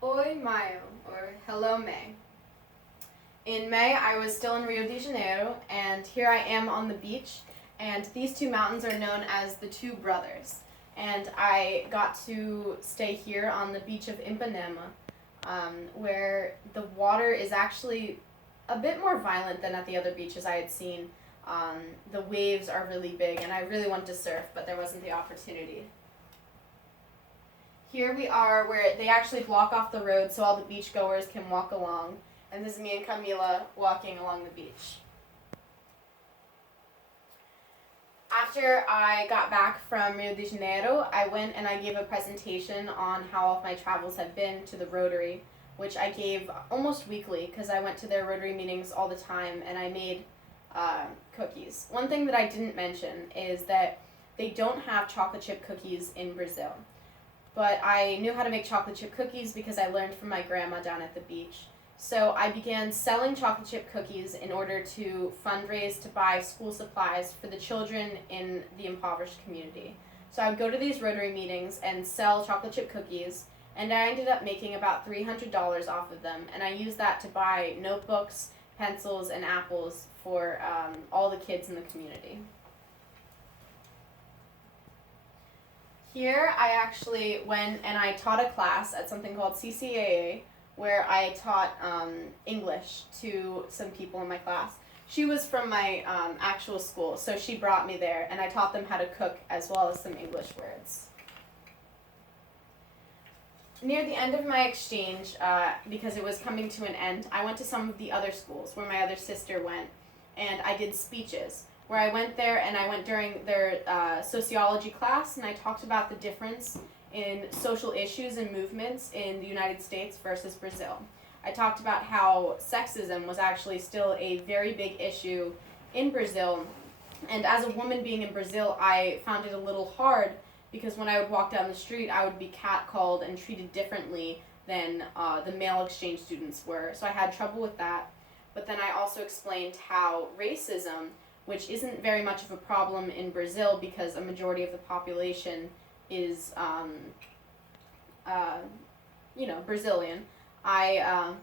Oi Maio, or Hello May. In May, I was still in Rio de Janeiro, and here I am on the beach, and these two mountains are known as the Two Brothers. And I got to stay here on the beach of Ipanema, where the water is actually a bit more violent than at the other beaches I had seen. The waves are really big, and I really wanted to surf, but there wasn't the opportunity. Here we are where they actually block off the road so all the beachgoers can walk along. And this is me and Camila walking along the beach. After I got back from Rio de Janeiro, I went and I gave a presentation on how all of my travels have been to the Rotary, which I gave almost weekly because I went to their Rotary meetings all the time and I made cookies. One thing that I didn't mention is that they don't have chocolate chip cookies in Brazil. But I knew how to make chocolate chip cookies because I learned from my grandma down at the beach. So I began selling chocolate chip cookies in order to fundraise to buy school supplies for the children in the impoverished community. So I would go to these Rotary meetings and sell chocolate chip cookies, and I ended up making about $300 off of them, and I used that to buy notebooks, pencils, and apples for all the kids in the community. Here I actually went and I taught a class at something called CCAA where I taught English to some people in my class. She was from my actual school, so she brought me there and I taught them how to cook as well as some English words. Near the end of my exchange, because it was coming to an end, I went to some of the other schools where my other sister went and I did speeches. Where I went there and I went during their sociology class and I talked about the difference in social issues and movements in the United States versus Brazil. I talked about how sexism was actually still a very big issue in Brazil, and as a woman being in Brazil, I found it a little hard because when I would walk down the street, I would be catcalled and treated differently than the male exchange students were. So I had trouble with that. But then I also explained how racism, which isn't very much of a problem in Brazil because a majority of the population is, Brazilian. I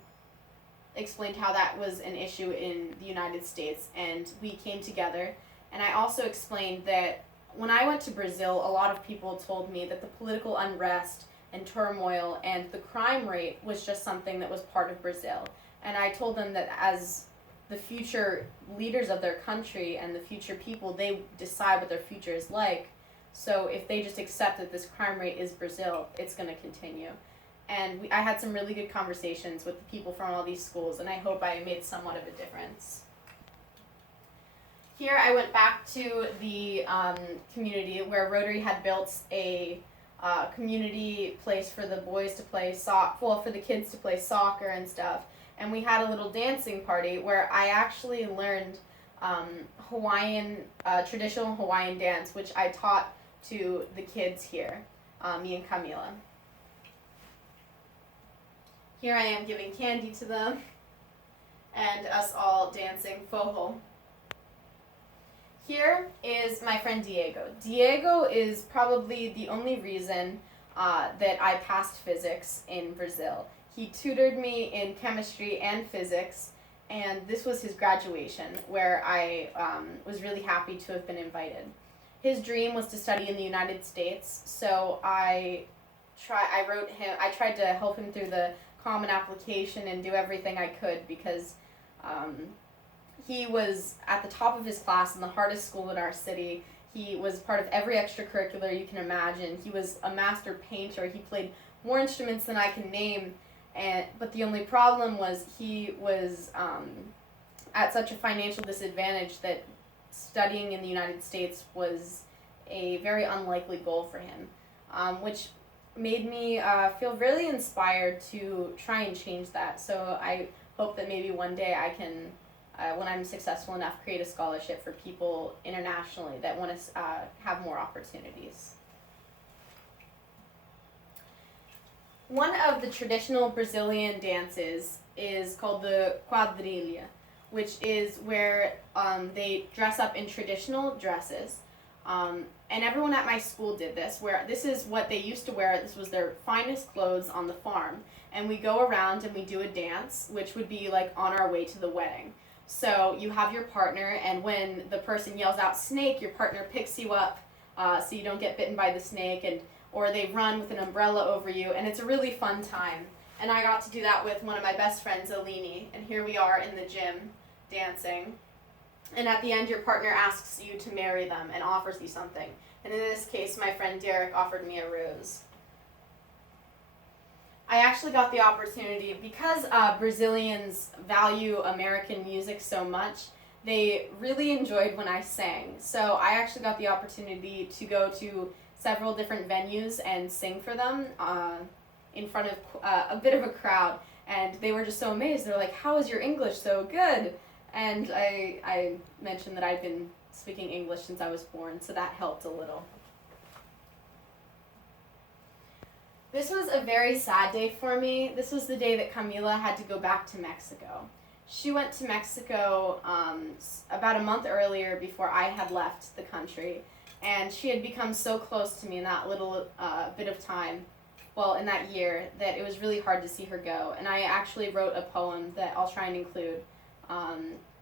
explained how that was an issue in the United States, and we came together. And I also explained that when I went to Brazil, a lot of people told me that the political unrest and turmoil and the crime rate was just something that was part of Brazil. And I told them that as the future leaders of their country and the future people, they decide what their future is like. So if they just accept that this crime rate is Brazil, it's going to continue. And I had some really good conversations with the people from all these schools, and I hope I made somewhat of a difference. Here I went back to the community where Rotary had built a community place for the boys to play for the kids to play soccer and stuff. And we had a little dancing party where I actually learned traditional Hawaiian dance, which I taught to the kids here, me and Camila. Here I am giving candy to them, and us all dancing forró. Here is my friend Diego. Diego is probably the only reason that I passed physics in Brazil. He tutored me in chemistry and physics, and this was his graduation, where I was really happy to have been invited. His dream was to study in the United States, so I tried to help him through the Common Application and do everything I could because he was at the top of his class in the hardest school in our city. He was part of every extracurricular you can imagine. He was a master painter. He played more instruments than I can name. But the only problem was he was at such a financial disadvantage that studying in the United States was a very unlikely goal for him, which made me feel really inspired to try and change that. So I hope that maybe one day I can, when I'm successful enough, create a scholarship for people internationally that want to have more opportunities. One of the traditional Brazilian dances is called the quadrilha, which is where they dress up in traditional dresses. And everyone at my school did this, where this is what they used to wear. This was their finest clothes on the farm. And we go around and we do a dance, which would be like on our way to the wedding. So you have your partner, and when the person yells out snake, your partner picks you up so you don't get bitten by the snake, and or they run with an umbrella over you, and it's a really fun time. And I got to do that with one of my best friends, Alini, and here we are in the gym dancing. And at the end, your partner asks you to marry them and offers you something. And in this case, my friend Derek offered me a rose. I actually got the opportunity, because Brazilians value American music so much, they really enjoyed when I sang. So I actually got the opportunity to go to several different venues and sing for them in front of a bit of a crowd. And they were just so amazed. They're like, "How is your English so good?" And I mentioned that I'd been speaking English since I was born, so that helped a little. This was a very sad day for me. This was the day that Camila had to go back to Mexico. She went to Mexico about a month earlier before I had left the country, and she had become so close to me in that little bit of time, well, in that year, that it was really hard to see her go. And I actually wrote a poem that I'll try and include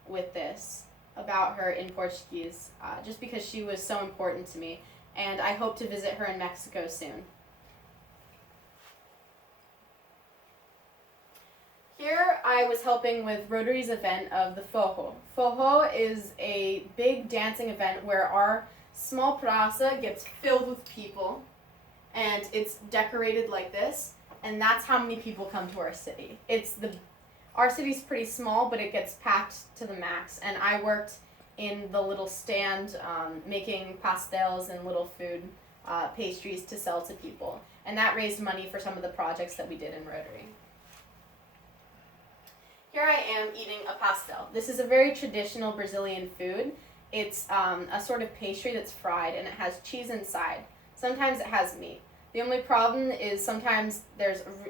with this about her in Portuguese, just because she was so important to me, and I hope to visit her in Mexico soon. Here I was helping with Rotary's event of the Forró. Forró is a big dancing event where our small praça gets filled with people, and it's decorated like this, and that's how many people come to our city. Our city's pretty small, but it gets packed to the max, and I worked in the little stand making pastels and little food pastries to sell to people, and that raised money for some of the projects that we did in Rotary. Here I am eating a pastel. This is a very traditional Brazilian food. It's a sort of pastry that's fried, and it has cheese inside. Sometimes it has meat. The only problem is sometimes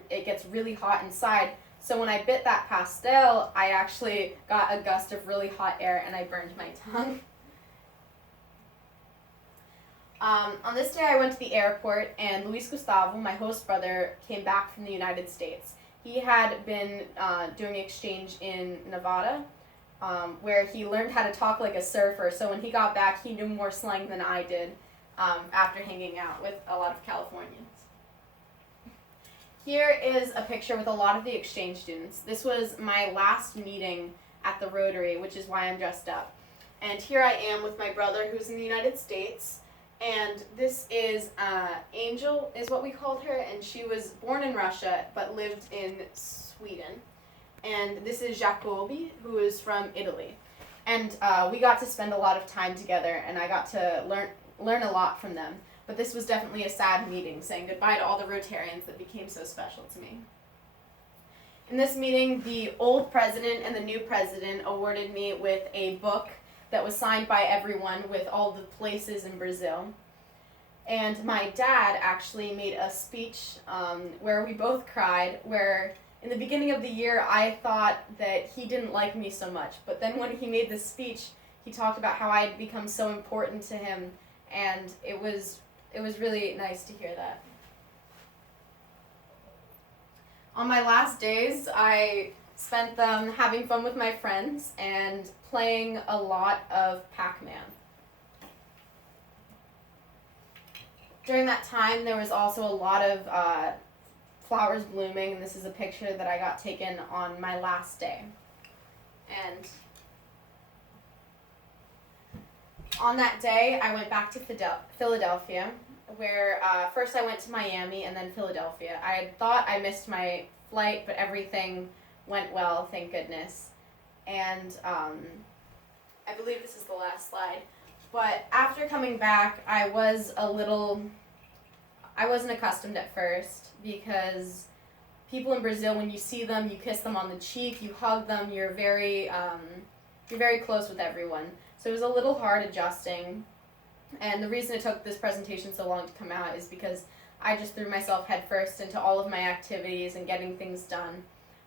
it gets really hot inside, so when I bit that pastel, I actually got a gust of really hot air and I burned my tongue. On this day I went to the airport, and Luis Gustavo, my host brother, came back from the United States. He had been doing exchange in Nevada, where he learned how to talk like a surfer, so when he got back he knew more slang than I did after hanging out with a lot of Californians. Here is a picture with a lot of the exchange students. This was my last meeting at the Rotary, which is why I'm dressed up. And here I am with my brother, who's in the United States, and this is Angel, is what we called her, and she was born in Russia but lived in Sweden. And this is Jacobi, who is from Italy. And we got to spend a lot of time together, and I got to learn a lot from them. But this was definitely a sad meeting, saying goodbye to all the Rotarians that became so special to me. In this meeting, the old president and the new president awarded me with a book that was signed by everyone with all the places in Brazil. And my dad actually made a speech where we both cried, where in the beginning of the year I thought that he didn't like me so much. But then when he made this speech, he talked about how I had become so important to him, and it was really nice to hear that. On my last days, I spent them having fun with my friends and playing a lot of Pac-Man. During that time, there was also a lot of flowers blooming, and this is a picture that I got taken on my last day. And on that day, I went back to Philadelphia, where first I went to Miami and then Philadelphia. I had thought I missed my flight, but everything went well, thank goodness. And I believe this is the last slide. But after coming back, I wasn't accustomed at first, because people in Brazil, when you see them, you kiss them on the cheek, you hug them, you're very close with everyone. So it was a little hard adjusting. And the reason it took this presentation so long to come out is because I just threw myself headfirst into all of my activities and getting things done.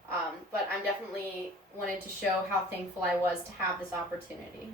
But I'm definitely wanted to show how thankful I was to have this opportunity.